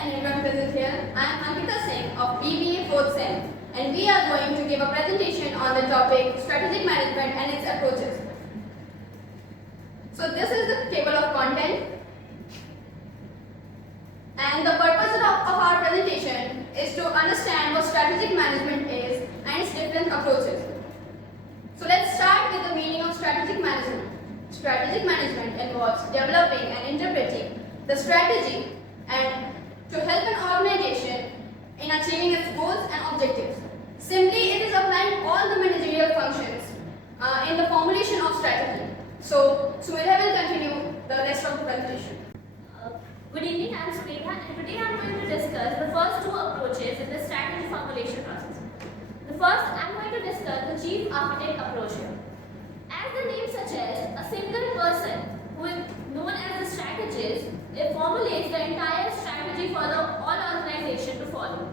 and everyone present here. I am Ankita of BBA-4th and we are going to give a presentation on the topic strategic management and its approaches. So this is the table of content, and the purpose of our presentation is to understand what strategic management is and its different approaches. So let's start with the meaning of strategic management. Strategic management involves developing and interpreting the strategy and to help an organization in achieving its goals and objectives. Simply, it is applying all the managerial functions in the formulation of strategy. So, Sumedha will continue the rest of the presentation. Good evening, I am Sumedha, and today I am going to discuss the first two approaches in the strategy formulation process. The first, I am going to discuss the chief architect approach here. As the name suggests, a single person who is known as a strategist formulates the entire strategy for the all organization to follow.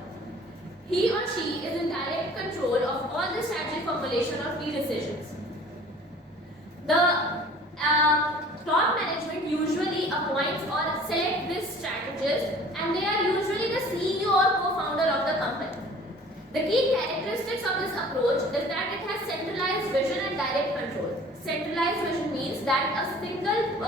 He or she is in direct control of all the strategy formulation or key decisions. The top management usually appoints or select this strategist, and they are usually the CEO or co-founder of the company. The key characteristics of this approach is that it has centralized vision and direct control. Centralized vision means that a single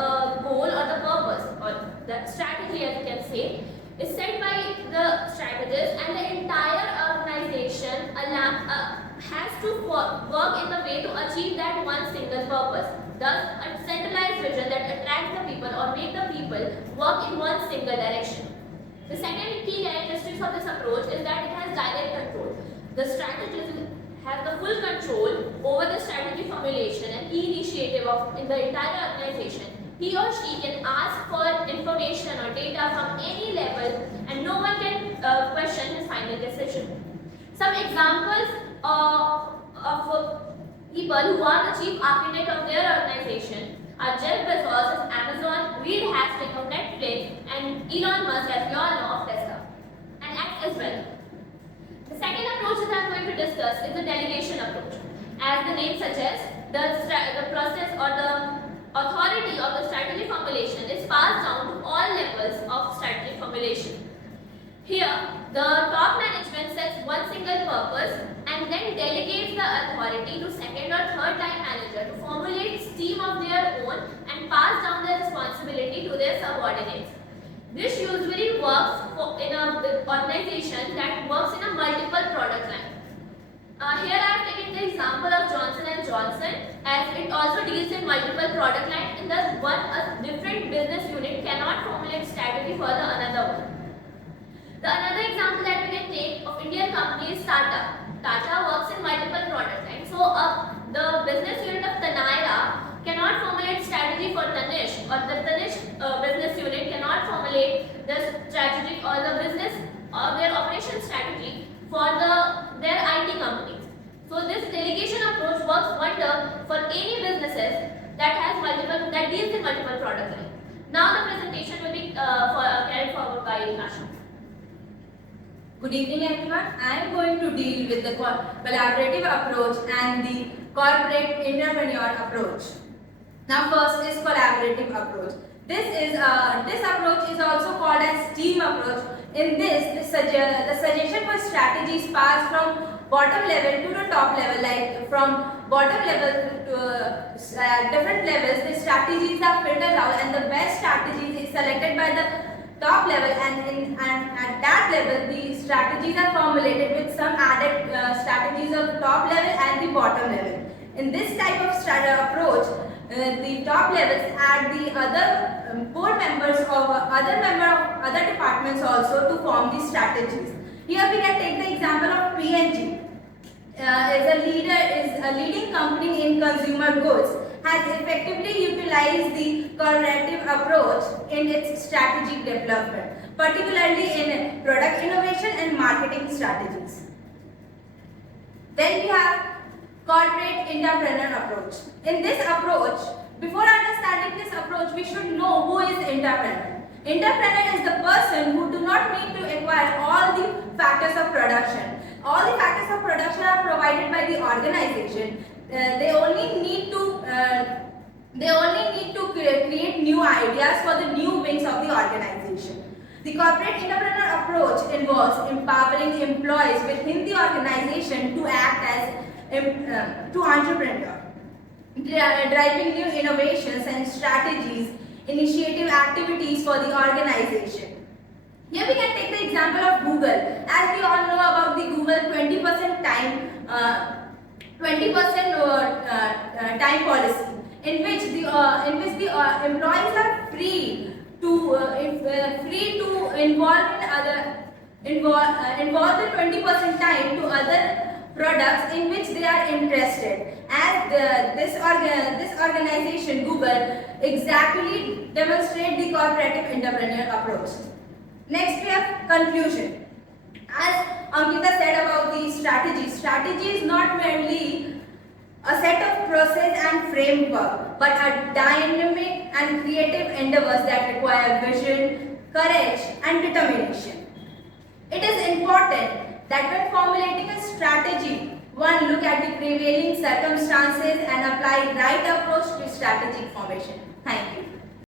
goal or the purpose or the strategy, as you can say, is set by the strategist, and the entire organization has to work in the way to achieve that one single purpose. Thus, a centralized vision that attracts the people or make the people work in one single direction. The second key characteristics of this approach is that it has direct control. The strategist has the full control over the strategy formulation and key initiative in the entire organization. He or she can ask for information or data from any level, and no one can question his final decision. Some examples of people who are the chief architect of their organization are Jeff Bezos of Amazon, Reed Hastings of Netflix, and Elon Musk, as we all know, of Tesla, and X as well. The second approach that I am going to discuss is the delegation approach. As the name suggests, the process or the authority of the strategy formulation is passed down to all levels of strategy formulation. Here, the top management sets one single purpose and then delegates the authority to second or third line manager to formulate scheme of their own and pass down the responsibility to their subordinates. This usually works in an organization that works in a multiple product line. Here I have taken the example of Johnson & Johnson, as it also deals in multiple product lines, and thus a different business unit cannot formulate strategy for the another one. Another example that we can take of Indian company is Tata. Tata works in multiple product lines. So the business unit of Tanaira cannot formulate strategy for Tanish, or the Tanish business unit cannot formulate the strategy or the business or their operation strategy for their IT companies. So this delegation approach works wonder for any businesses that deals in multiple product lines. Now the presentation will be carried forward by Asha. Good evening everyone. I am going to deal with the collaborative approach and the corporate entrepreneur approach. Now first is collaborative approach. This approach is also called as team approach. In this, the suggestion for strategies pass from bottom level to the top level, like from bottom level to different levels. The strategies are filtered out, and the best strategies is selected by the top level, and at that level the strategies are formulated with some added strategies of top level and the bottom level. In this type of approach, the top levels add the other core members of other departments also to form the strategies. Here we can take the example of P&G. Is a leading company in consumer goods, has effectively utilized the collaborative approach in its strategic development, particularly in product innovation and marketing strategies. Then we have corporate entrepreneur approach. In this approach, before understanding this approach, we should know who is entrepreneur. Entrepreneur is the person who do not need to acquire all the factors of production. All the factors of production are provided by the organization. They only need to create new ideas for the new wings of the organization. The corporate entrepreneur approach involves empowering employees within the organization to act as to entrepreneur, driving new innovations and strategies, initiative activities for the organization. Here we can take the example of Google. As we all know about the Google 20% time policy, in which the employees are free to involve the 20% time to other products in which they are interested. As this organization Google exactly demonstrate the cooperative entrepreneur approach. Next we have conclusion. As Ankita said about the strategy is not merely a set of process and framework, but a dynamic and creative endeavors that require vision, courage and determination. It is important that when formulating a strategy, one look at the prevailing circumstances and apply right approach to strategic formation. Thank you.